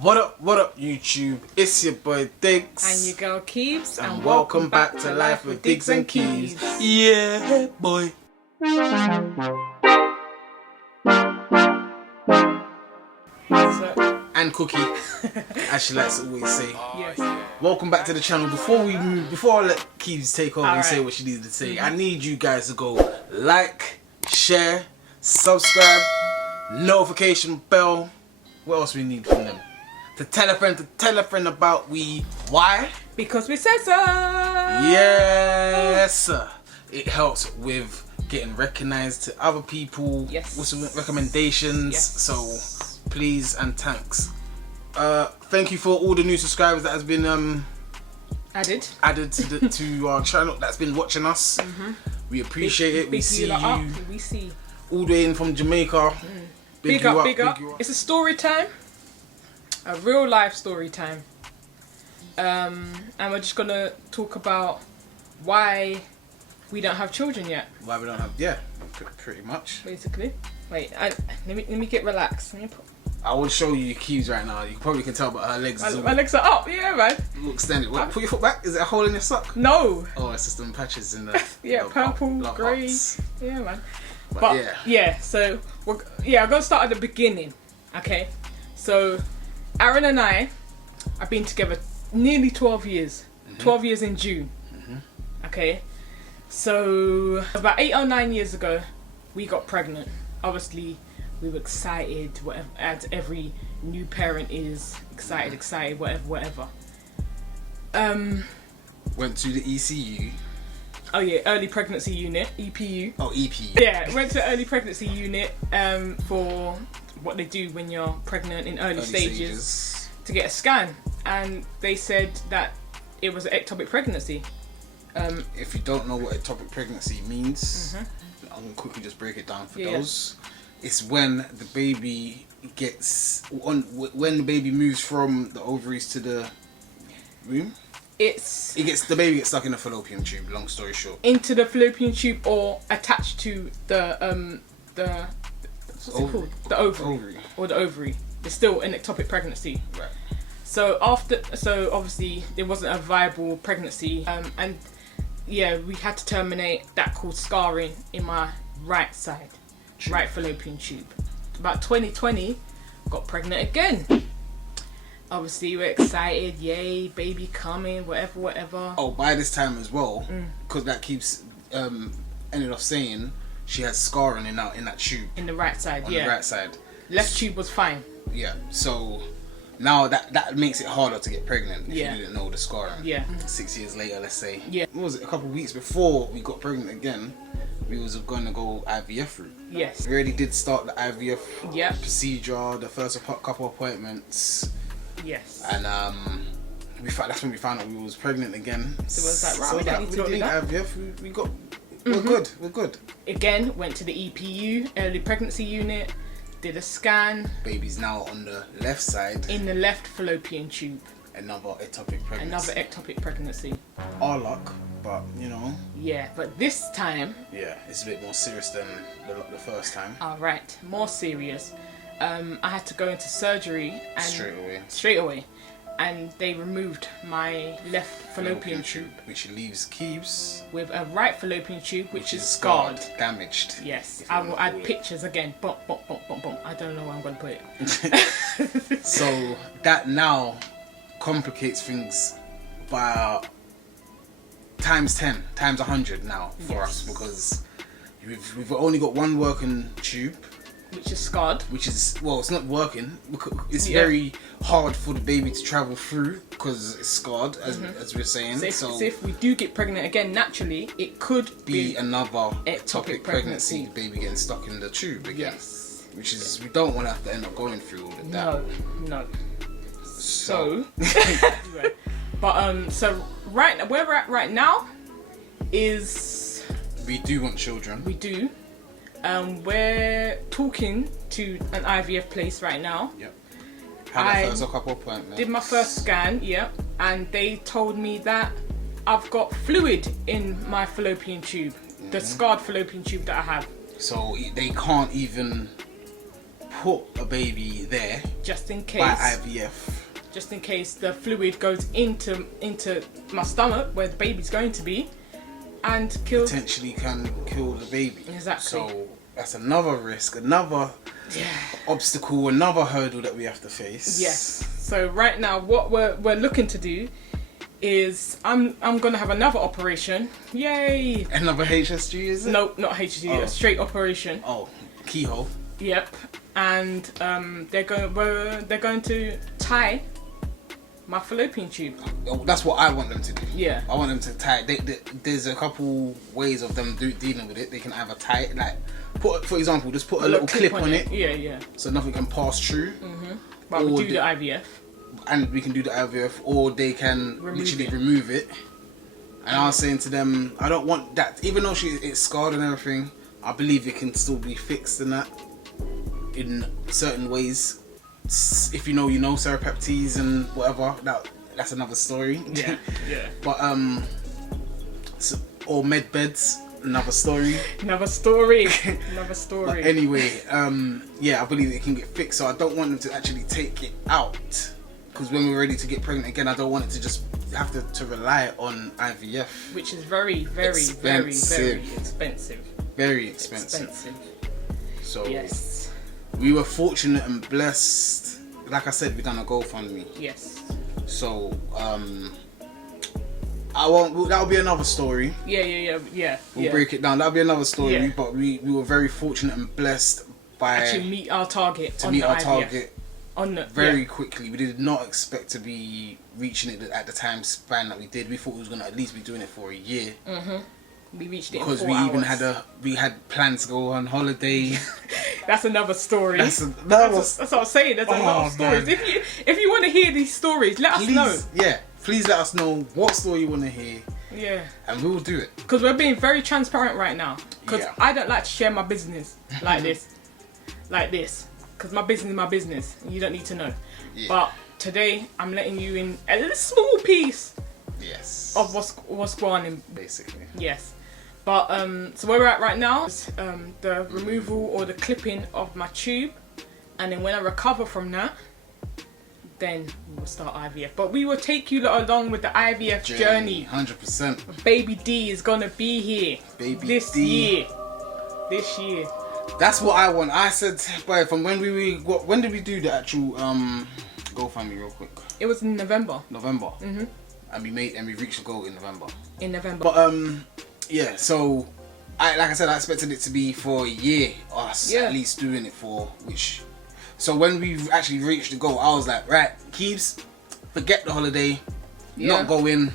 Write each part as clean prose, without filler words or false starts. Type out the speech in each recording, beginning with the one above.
What up, YouTube? It's your boy Diggs. And your girl Keebs. And welcome back to Life with DIgz&Keebs. Yeah, boy. And Cookie, as she likes to always say. Yes. Welcome back to the channel. Before I let Keebs take over and say what she needed to say, I need you guys to go like, share, subscribe, notification bell. What else we need from them? To tell a friend about why? Because we said so. Yes, sir. It helps with getting recognized to other people. Yes. With some recommendations. Yes. So please and thanks. Thank you for all the new subscribers that has been added to our channel. That's been watching us. We appreciate it. We see you. We see all the way in from Jamaica. Big up. It's a story time. A real life story time. And we're just gonna talk about why we don't have children yet. Why we don't have, pretty much. Basically. Wait, let me get relaxed. I will show you Keebs right now. You probably can tell by her legs. My legs are up, yeah, man. Look extended. What, put your foot back. Is it a hole in your sock? No. Oh, it's just them patches in the purple, grey. Parts. Yeah, man. But yeah. So I'm gonna start at the beginning. Okay. So Aaron and I have been together nearly 12 years. 12 years in June. Okay. So about 8 or 9 years ago, we got pregnant. Obviously, we were excited, whatever, as every new parent is excited, whatever. Went to the ECU. Oh yeah, early pregnancy unit, EPU. Oh, EPU. Yeah, went to early pregnancy unit for what they do when you're pregnant in early stages to get a scan, and they said that it was an ectopic pregnancy. If you don't know what ectopic pregnancy means, I'm gonna quickly just break it down for those. It's when the baby when the baby moves from the ovaries to the womb. The baby gets stuck in the fallopian tube. Long story short, into the fallopian tube or attached to the what's it called? The ovary. Or the ovary. It's still an ectopic pregnancy. Right. So obviously there wasn't a viable pregnancy, and yeah, we had to terminate. That caused scarring in my right side, right fallopian tube. About 2020, got pregnant again. Obviously we're excited, yay, baby coming, whatever. Oh, by this time as well, because that keeps ended off saying she has scarring in that tube. In the right side, the right side. Left tube was fine. Yeah, so now that makes it harder to get pregnant if you didn't know the scarring. Yeah. 6 years later, let's say. Yeah. What was it? A couple of weeks before we got pregnant again, we was going to go IVF route. Yes. We already did start the IVF procedure, the first couple appointments. Yes. And that's when we found out we was pregnant again. So it was like, right, we don't need IVF. We're good. Again, went to the EPU, early pregnancy unit, did a scan. Baby's now on the left side. In the left fallopian tube. Another ectopic pregnancy. Our luck, but you know. Yeah, but this time. Yeah, it's a bit more serious than the first time. Alright, more serious. I had to go into surgery and straight away, and they removed my left fallopian tube, which leaves Keebs with a right fallopian tube which is scarred, damaged. Yes, I will add pictures again. Boom. I don't know where I'm going to put it. So that now complicates things by times 10, times 100 now for us, because we've only got one working tube. Which is scarred. It's not working. It's very hard for the baby to travel through because it's scarred, as we're saying. So if we do get pregnant again, naturally, it could be another ectopic pregnancy. The baby getting stuck in the tube again. Yes. Which is, we don't want to have to end up going through all of that. No. So, but so where we're at right now is we do want children. We do. We're talking to an IVF place right now. Yep. Had my couple appointments. Did my first scan, and they told me that I've got fluid in my fallopian tube, the scarred fallopian tube that I have. So they can't even put a baby there just in case. by IVF. Just in case the fluid goes into my stomach where the baby's going to be, and potentially can kill the baby. Exactly. So that's another risk, another obstacle, another hurdle that we have to face. Yes. So right now, what we're looking to do is I'm gonna have another operation. Yay! Another HSG, is it? No, not HSG. A straight operation. Oh, keyhole. Yep. And they're going to tie my fallopian tube. Oh, that's what I want them to do. Yeah. I want them to tie it. There's a couple ways of them dealing with it. They can either tie it, like, for example, just put a little clip on it. Yeah, yeah. So nothing can pass through. But we do the IVF. And we can do the IVF, or they can literally remove it. And I was saying to them, I don't want that. Even though it's scarred and everything, I believe it can still be fixed in that, in certain ways. If you know, Serapeptes and whatever. That's another story. Yeah, yeah. But or med beds, another story. Another story. Another story. But anyway, yeah, I believe it can get fixed. So I don't want them to actually take it out, because when we're ready to get pregnant again, I don't want it to just have to rely on IVF, which is very, very, expensive. very, very expensive. Very expensive. So yes, we were fortunate and blessed. Like I said, we done a GoFundMe. Yes. So I won't. That'll be another story. Yeah. We'll break it down. That'll be another story. Yeah. But we were very fortunate and blessed by actually meet our target. To meet our target very quickly. We did not expect to be reaching it at the time span that we did. We thought we was gonna at least be doing it for a year. We reached it because in 4 we hours. even had plans to go on holiday. That's another story. That's what I'm saying. There's a lot of stories. Man. If you want to hear these stories, let us know. Yeah, please let us know what story you want to hear. Yeah. And we will do it. Because we're being very transparent right now. Because Yeah. I don't like to share my business like this. Because my business is my business. And you don't need to know. Yeah. But today, I'm letting you in a little small piece of what's going on. Basically. Yes. But, so where we're at right now is the removal or the clipping of my tube. And then when I recover from that, then we'll start IVF. But we will take you along with the IVF journey. 100%. Baby D is gonna be here this year. This year. That's what I want. I said, boy, from when when did we do the actual GoFundMe real quick? It was in November. And we reached the goal in November. But yeah, so like I said, I expected it to be for a year, us at least doing it for, which. So when we actually reached the goal, I was like, right, Keebs, forget the holiday, not going.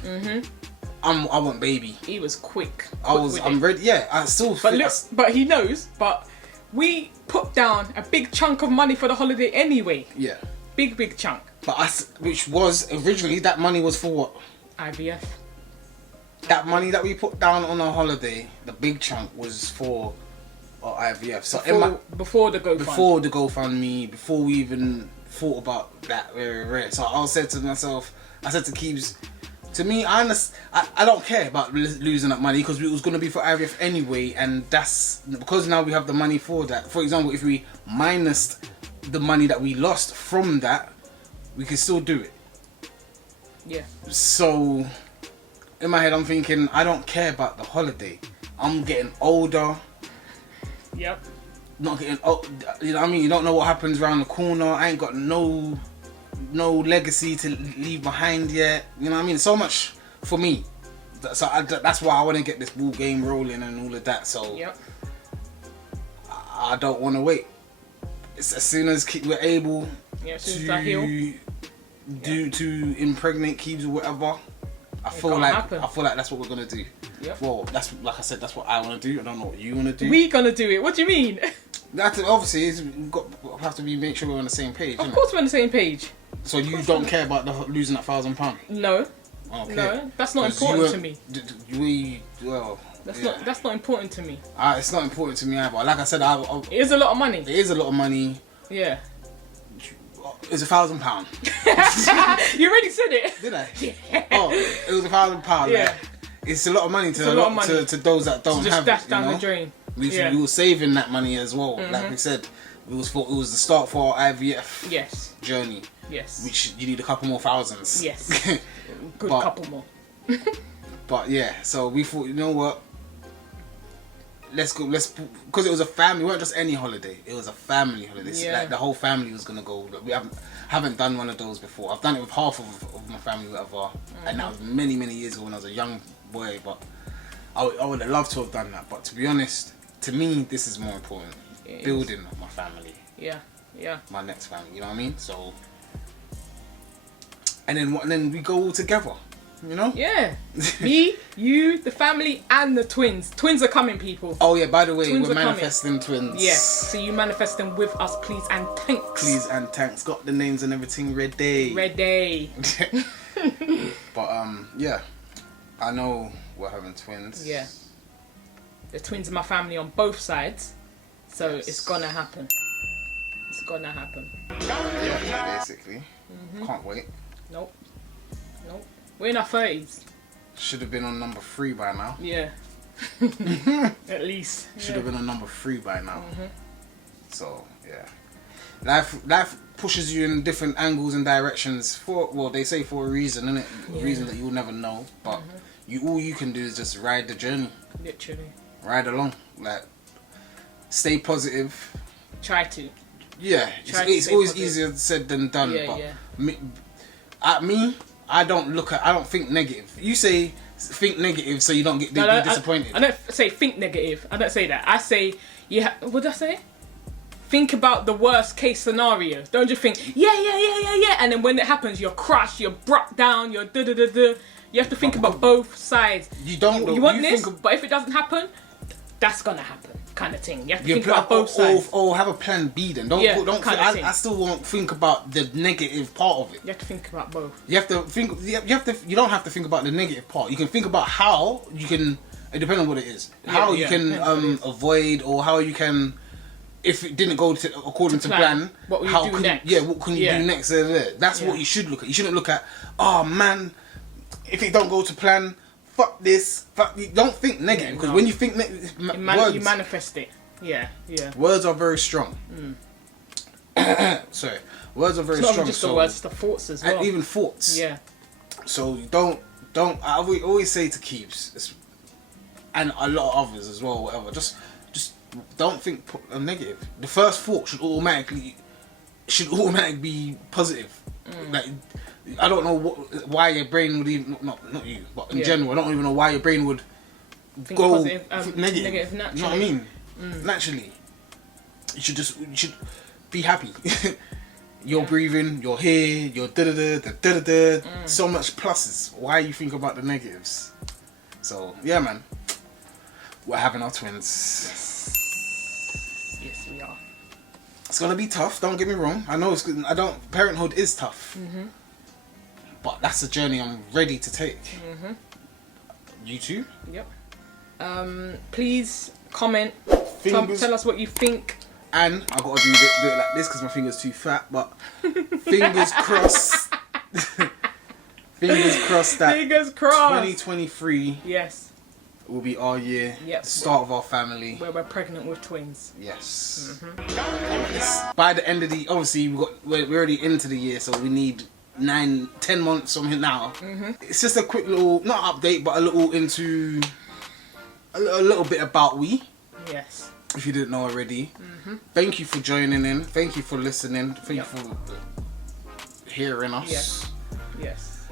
I want baby. He was quick. I'm ready. Yeah, I still. But he knows. But we put down a big chunk of money for the holiday anyway. Yeah. Big chunk. But which was originally, that money was for what? IVF. That money that we put down on our holiday, the big chunk was for IVF. So before the GoFundMe, before we even thought about that, so I said to myself, I said to Keebs, to me, I don't care about losing that money, because it was going to be for IVF anyway, and that's because now we have the money for that. For example, if we minus the money that we lost from that, we can still do it. Yeah. So in my head, I'm thinking, I don't care about the holiday. I'm getting older. Yep. Not getting old. You know what I mean? You don't know what happens around the corner. I ain't got no legacy to leave behind yet. You know what I mean? So much for me. So that's why I want to get this ball game rolling and all of that. So yep. I don't want to wait. It's as soon as we're able to impregnate Keebs or whatever. I feel like that's what we're gonna do. Yep. Well, that's like I said, that's what I want to do. I don't know what you want to do. We gonna do it. What do you mean? That's obviously make sure we're on the same page. Of course, we're on the same page. So you don't care about losing that £1,000? No. Okay. No, that's not important to me. That's not important to me. It's not important to me either. Like I said, it is a lot of money. It is a lot of money. Yeah. It's £1,000. You already said it. Did I? Yeah. Oh, it was £1,000. Yeah. Like, it's a lot of money to those that don't have. Just dash down the drain. We were saving that money as well. Like we said, It was the start for our IVF Yes. journey. Yes. Which you need a couple more thousands. Yes. Good But- couple more. But yeah, so we thought, you know what? Let's go. Because it was a family. It wasn't just any holiday. It was a family holiday. Yeah. Like the whole family was gonna go. We haven't done one of those before. I've done it with half of my family, whatever, and that was many years ago when I was a young boy. But I would have loved to have done that. But to be honest, to me, this is more important. It Building my family, Yeah. Yeah. my next family. You know what I mean? So, and then we go all together. You know? Yeah. Me, you, the family, and the twins. Twins are coming, people. Oh yeah, by the way, Twins we're are coming. manifesting twins. Yes. So you manifest them with us, please and thanks. Please and thanks. Got the names and everything ready. Ready. But yeah. I know we're having twins. Yeah. The twins are my family on both sides. So Yes. it's gonna happen. It's gonna happen. Yeah, basically. Can't wait. Nope. We're in our 30s. Should have been on number 3 by now. Yeah. At least. Should have been on number 3 by now. So yeah. Life pushes you in different angles and directions they say for a reason, innit? A reason that you'll never know. But all you can do is just ride the journey. Literally. Ride along. Like stay positive. Try to. Yeah. Try to It's stay always positive. easier said than done. Yeah, but yeah. me, I don't think negative. You say think negative so you don't get No, disappointed. I don't say think negative. I don't say that. I say, what did I say? Think about the worst case scenario. Don't just think, yeah. And then when it happens, you're crushed, you're brought down, you're da-da-da-da. You have to think about both sides. You don't. You want this, but if it doesn't happen, that's gonna happen, kind of thing. You have to think about both sides. Or have a plan B then. Don't I still won't think about the negative part of it. You have to think about both. You have to think. You don't have to think about the negative part. You can think about how you can. It depends on what it is. How you can avoid, or how you can. If it didn't go according to plan, what will you do next? Yeah, what can you do next? That's what you should look at. You shouldn't look at, oh man, if it don't go to plan, fuck this. You don't think negative, because when you think negative, you manifest it. Yeah. Words are very strong. Sorry, words are very It's not strong. just the words, it's the thoughts as well. And even thoughts. Yeah. So don't. I always say to Keebs, and a lot of others as well, whatever. Just don't think negative. The first thought should automatically be positive. Like, I don't know why your brain would even not you, but in general, I don't even know why your brain would Think go positive, negative. naturally. You know what I mean? Naturally, you should be happy. You're breathing, you're here, you're da-da-da. So much pluses. Why you think about the negatives? So yeah, man, we're having our twins. Yes, we are. It's gonna be tough. Don't get me wrong. I know parenthood is tough, but that's a journey I'm ready to take. You too. Yep. Please comment. Tell us what you think. And I gotta do it like this because my finger's too fat. But fingers crossed. Fingers crossed that Fingers crossed. 2023 Yes. will be our year. Yep. The start of our family. Where we're pregnant with twins. Yes. By the end of the, obviously we're already into the year, so we need 9-10 months from here now. It's just a quick little, not update, but a little into a little bit about we. Yes. If you didn't know already. Thank you for joining in. Thank you for listening. Thank you for hearing us. Yes.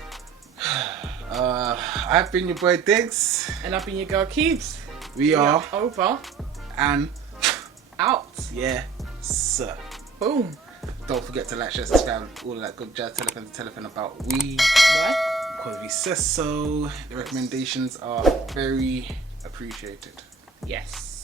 I've been your boy Diggs. And I've been your girl Keebs. We are over and out. yeah, sir. Boom. Don't forget to like, share, subscribe, all of that good jazz. Tell a friend about we. What? Because we says so. The recommendations are very appreciated. Yes.